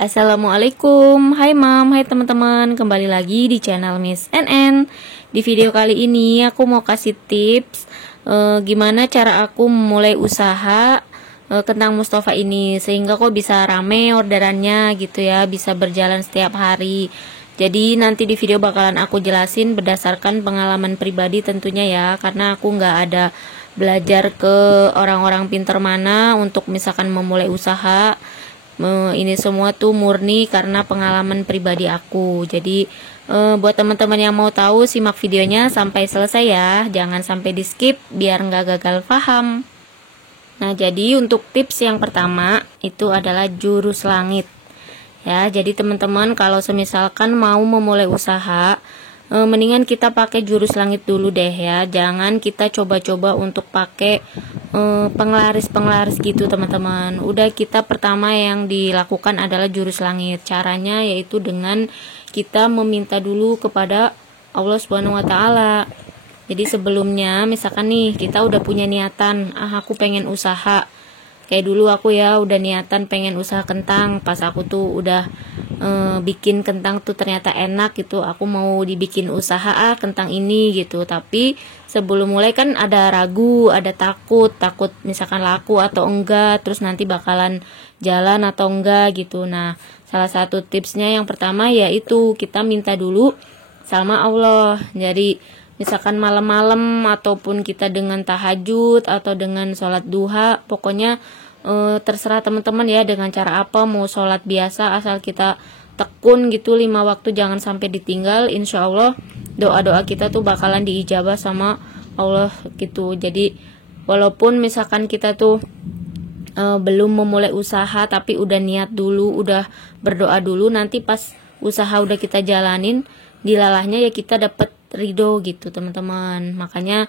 Assalamualaikum, hai mam, hai teman-teman, kembali lagi di channel Miss NN. Di video kali ini aku mau kasih tips gimana cara aku memulai usaha kentang Mustafa ini sehingga kok bisa rame orderannya gitu ya, bisa berjalan setiap hari. Jadi nanti di video bakalan aku jelasin berdasarkan pengalaman pribadi tentunya ya, karena aku nggak ada belajar ke orang-orang pinter mana untuk misalkan memulai usaha. Ini semua tuh murni karena pengalaman pribadi aku. Jadi buat teman-teman yang mau tahu, simak videonya sampai selesai ya, jangan sampai di skip biar nggak gagal paham. Nah, jadi untuk tips yang pertama itu adalah jurus langit ya. Jadi teman-teman kalau semisalkan mau memulai usaha, mendingan kita pakai jurus langit dulu deh ya. Jangan kita coba-coba untuk pakai penglaris-penglaris gitu teman-teman. Udah, kita pertama yang dilakukan adalah jurus langit. Caranya yaitu dengan kita meminta dulu kepada Allah Subhanahu wa taala. Jadi sebelumnya misalkan nih kita udah punya niatan, aku pengen usaha. Kayak dulu aku ya udah niatan pengen usaha kentang, pas aku tuh udah bikin kentang tuh ternyata enak gitu, aku mau dibikin usaha kentang ini gitu. Tapi sebelum mulai kan ada ragu, ada takut misalkan laku atau enggak, terus nanti bakalan jalan atau enggak gitu. Nah, salah satu tipsnya yang pertama yaitu kita minta dulu sama Allah. Jadi misalkan malam-malam ataupun kita dengan tahajud atau dengan sholat duha, pokoknya terserah teman-teman ya dengan cara apa, mau sholat biasa asal kita tekun gitu 5 waktu jangan sampai ditinggal. Insya Allah doa-doa kita tuh bakalan diijabah sama Allah gitu. Jadi walaupun misalkan kita tuh belum memulai usaha tapi udah niat dulu, udah berdoa dulu, nanti pas usaha udah kita jalanin, dilalahnya ya kita dapet ridho gitu teman-teman. Makanya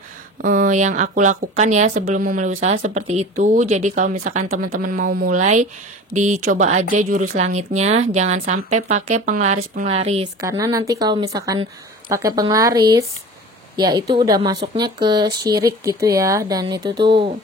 yang aku lakukan ya sebelum memulai usaha seperti itu. Jadi kalau misalkan teman-teman mau mulai, dicoba aja jurus langitnya, jangan sampai pakai penglaris-penglaris, karena nanti kalau misalkan pakai penglaris ya itu udah masuknya ke syirik gitu ya, dan itu tuh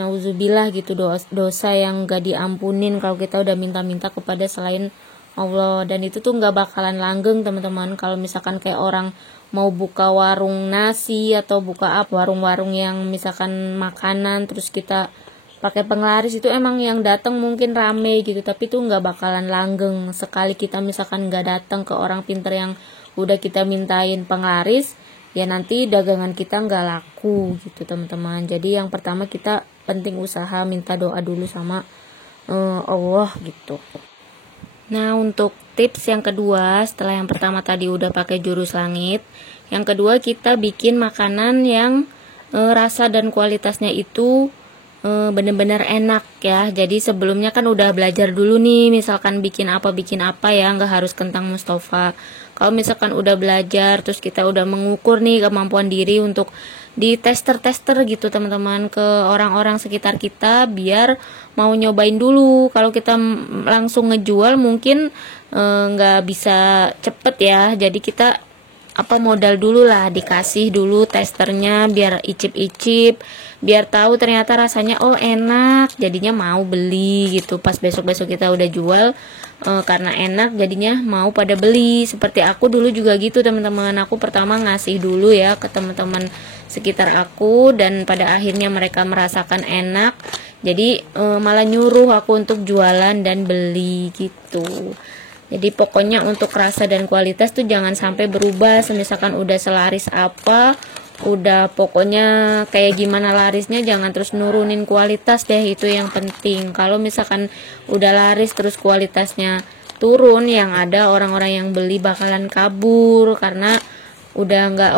nauzubillah gitu, dosa yang gak diampunin kalau kita udah minta-minta kepada selain Allah. Dan itu tuh nggak bakalan langgeng teman-teman. Kalau misalkan kayak orang mau buka warung nasi atau buka warung-warung yang misalkan makanan, terus kita pakai penglaris, itu emang yang datang mungkin rame gitu, tapi tuh nggak bakalan langgeng. Sekali kita misalkan nggak datang ke orang pinter yang udah kita mintain penglaris, ya nanti dagangan kita nggak laku gitu teman-teman. Jadi yang pertama kita penting usaha, minta doa dulu sama Allah gitu. Nah, untuk tips yang kedua, setelah yang pertama tadi udah pakai jurus langit, yang kedua kita bikin makanan yang rasa dan kualitasnya itu bener-bener enak ya. Jadi sebelumnya kan udah belajar dulu nih, misalkan bikin apa ya, nggak harus kentang Mustafa. Kalau misalkan udah belajar, terus kita udah mengukur nih kemampuan diri untuk di tester-tester gitu teman-teman ke orang-orang sekitar kita, biar mau nyobain dulu. Kalau kita langsung ngejual mungkin nggak bisa cepet ya. Jadi kita modal dulu lah, dikasih dulu testernya biar icip-icip, biar tahu ternyata rasanya enak, jadinya mau beli gitu. Pas besok-besok kita udah jual, karena enak jadinya mau pada beli. Seperti aku dulu juga gitu teman-teman, aku pertama ngasih dulu ya ke teman-teman sekitar aku, dan pada akhirnya mereka merasakan enak, jadi malah nyuruh aku untuk jualan dan beli gitu. Jadi pokoknya untuk rasa dan kualitas tuh jangan sampai berubah. Misalkan udah selaris apa, udah pokoknya kayak gimana larisnya, jangan terus nurunin kualitas deh, itu yang penting. Kalau misalkan udah laris terus kualitasnya turun, yang ada orang-orang yang beli bakalan kabur karena udah nggak,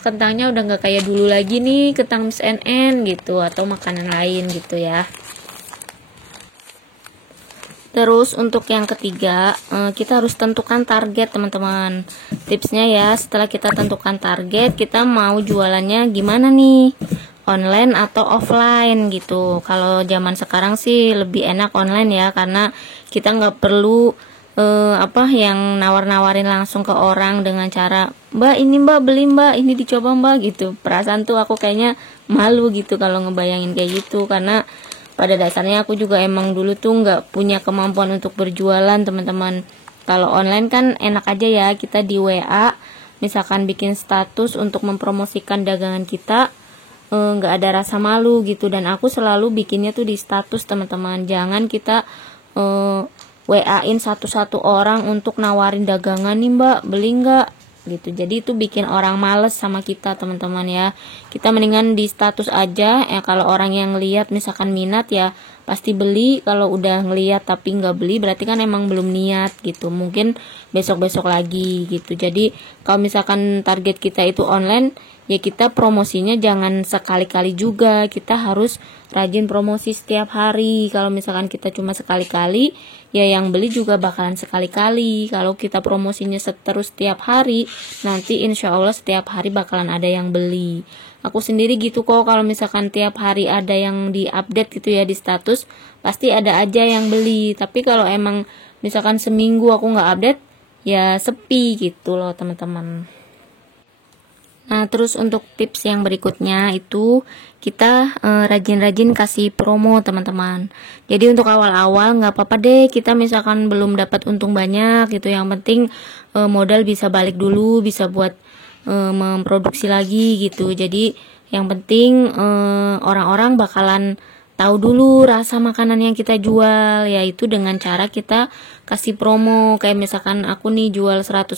kentangnya udah nggak kayak dulu lagi nih, kentang Miss NN gitu, atau makanan lain gitu ya. Terus untuk yang ketiga, kita harus tentukan target teman-teman. Tipsnya ya, setelah kita tentukan target, kita mau jualannya gimana nih, online atau offline gitu. Kalau zaman sekarang sih lebih enak online ya, karena kita nggak perlu yang nawar-nawarin langsung ke orang dengan cara, mbak ini mbak beli mbak, ini dicoba mbak gitu. Perasaan tuh aku kayaknya malu gitu kalau ngebayangin kayak gitu, karena pada dasarnya aku juga emang dulu tuh nggak punya kemampuan untuk berjualan teman-teman. Kalau online kan enak aja ya, kita di WA misalkan bikin status untuk mempromosikan dagangan kita, nggak ada rasa malu gitu. Dan aku selalu bikinnya tuh di status teman-teman, jangan kita WA-in satu-satu orang untuk nawarin dagangan nih mbak, beli nggak gitu. Jadi itu bikin orang males sama kita teman-teman ya. Kita mendingan di status aja ya, kalau orang yang lihat misalkan minat ya pasti beli. Kalau udah ngeliat tapi nggak beli berarti kan emang belum niat gitu, mungkin besok-besok lagi gitu. Jadi kalau misalkan target kita itu online ya kita promosinya jangan sekali-kali juga, kita harus rajin promosi setiap hari. Kalau misalkan kita cuma sekali-kali ya yang beli juga bakalan sekali-kali. Kalau kita promosinya terus setiap hari, nanti insya Allah setiap hari bakalan ada yang beli. Aku sendiri gitu kok, kalau misalkan tiap hari ada yang diupdate gitu ya di status, pasti ada aja yang beli. Tapi kalau emang misalkan seminggu aku nggak update ya sepi gitu loh teman-teman. Nah, terus untuk tips yang berikutnya itu kita rajin-rajin kasih promo teman-teman. Jadi untuk awal-awal nggak apa-apa deh kita misalkan belum dapat untung banyak gitu. Yang penting modal bisa balik dulu, bisa buat memproduksi lagi gitu. Jadi yang penting orang-orang bakalan tahu dulu rasa makanan yang kita jual, yaitu dengan cara kita kasih promo. Kayak misalkan aku nih jual 140.000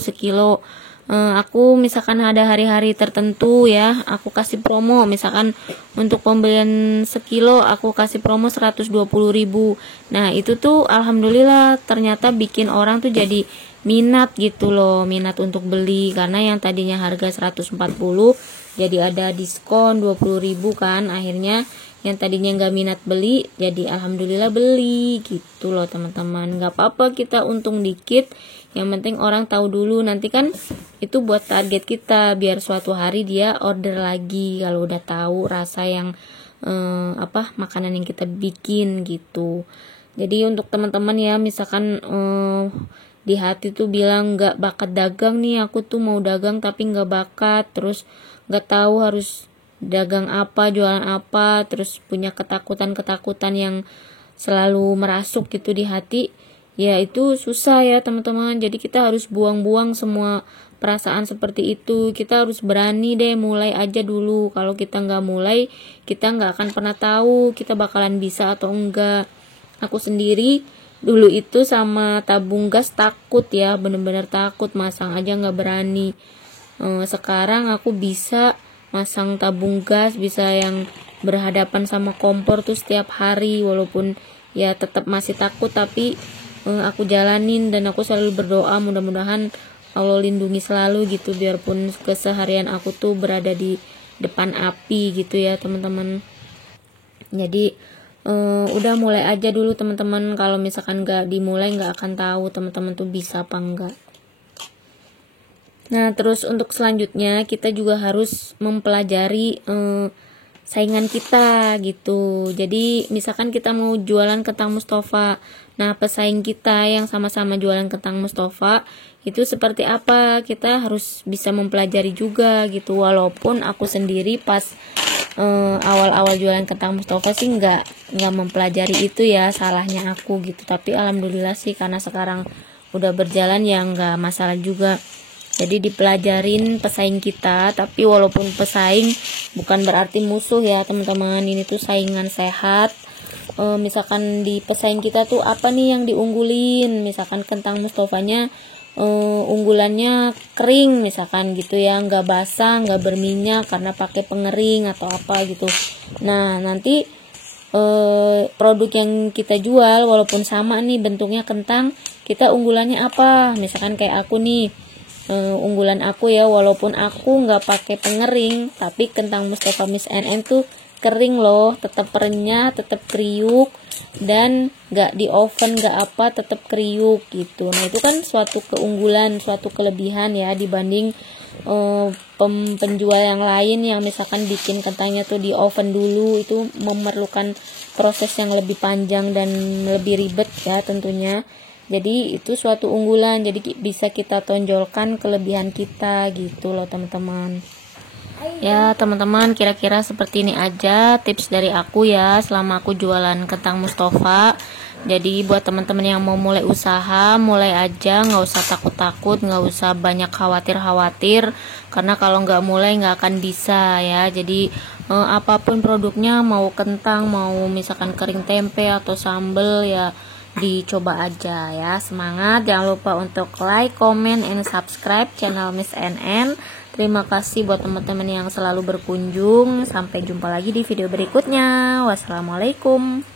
sekilo. Aku misalkan ada hari-hari tertentu ya, aku kasih promo, misalkan untuk pembelian sekilo aku kasih promo 120.000. Nah itu tuh alhamdulillah ternyata bikin orang tuh jadi minat gitu loh, minat untuk beli. Karena yang tadinya harga 140 jadi ada diskon 20.000 kan, akhirnya yang tadinya nggak minat beli jadi alhamdulillah beli gitu loh teman-teman. Nggak apa-apa kita untung dikit, yang penting orang tahu dulu. Nanti kan itu buat target kita biar suatu hari dia order lagi kalau udah tahu rasa yang makanan yang kita bikin gitu. Jadi untuk teman-teman ya misalkan di hati tuh bilang nggak bakat dagang nih, aku tuh mau dagang tapi nggak bakat, terus nggak tahu harus dagang apa, jualan apa, terus punya ketakutan-ketakutan yang selalu merasuk gitu di hati, ya itu susah ya teman-teman. Jadi kita harus buang-buang semua perasaan seperti itu. Kita harus berani deh, mulai aja dulu. Kalau kita nggak mulai, kita nggak akan pernah tahu kita bakalan bisa atau enggak. Aku sendiri dulu itu sama tabung gas takut ya, bener-bener takut, masang aja nggak berani. Sekarang aku bisa masang tabung gas, bisa yang berhadapan sama kompor tuh setiap hari, walaupun ya tetap masih takut, tapi aku jalanin. Dan aku selalu berdoa mudah-mudahan Allah lindungi selalu gitu, biarpun keseharian aku tuh berada di depan api gitu ya teman-teman. Jadi udah mulai aja dulu teman-teman. Kalau misalkan nggak dimulai nggak akan tahu teman-teman tuh bisa apa enggak. Nah, terus untuk selanjutnya kita juga harus mempelajari saingan kita gitu. Jadi misalkan kita mau jualan kentang Mustafa, nah pesaing kita yang sama-sama jualan kentang Mustafa itu seperti apa, kita harus bisa mempelajari juga gitu. Walaupun aku sendiri pas awal-awal jualan kentang Mustafa sih nggak mempelajari itu ya, salahnya aku gitu. Tapi alhamdulillah sih karena sekarang udah berjalan ya nggak masalah juga. Jadi dipelajarin pesaing kita, tapi walaupun pesaing bukan berarti musuh ya teman-teman. Ini tuh saingan sehat. Misalkan di pesaing kita tuh apa nih yang diunggulin, misalkan kentang Mustafanya unggulannya kering misalkan gitu ya, nggak basah, nggak berminyak karena pakai pengering atau apa gitu. Nah nanti produk yang kita jual walaupun sama nih bentuknya kentang, kita unggulannya apa, misalkan kayak aku nih, unggulan aku ya, walaupun aku nggak pakai pengering, tapi kentang Mustafa Miss NN tuh kering loh, tetap renyah, tetap kriuk, dan nggak di oven nggak apa, tetap kriuk gitu. Nah itu kan suatu keunggulan, suatu kelebihan ya dibanding penjual yang lain yang misalkan bikin kentangnya tuh di oven dulu, itu memerlukan proses yang lebih panjang dan lebih ribet ya tentunya. Jadi itu suatu unggulan, jadi bisa kita tonjolkan kelebihan kita gitu loh teman-teman. Ya teman-teman, kira-kira seperti ini aja tips dari aku ya selama aku jualan kentang Mustafa. Jadi buat teman-teman yang mau mulai usaha, mulai aja, nggak usah takut-takut, nggak usah banyak khawatir-khawatir, karena kalau nggak mulai nggak akan bisa ya. Jadi apapun produknya, mau kentang, mau misalkan kering tempe atau sambel ya, dicoba aja ya. Semangat, jangan lupa untuk like, comment, and subscribe channel Miss NN. Terima kasih buat teman-teman yang selalu berkunjung. Sampai jumpa lagi di video berikutnya. Wassalamualaikum.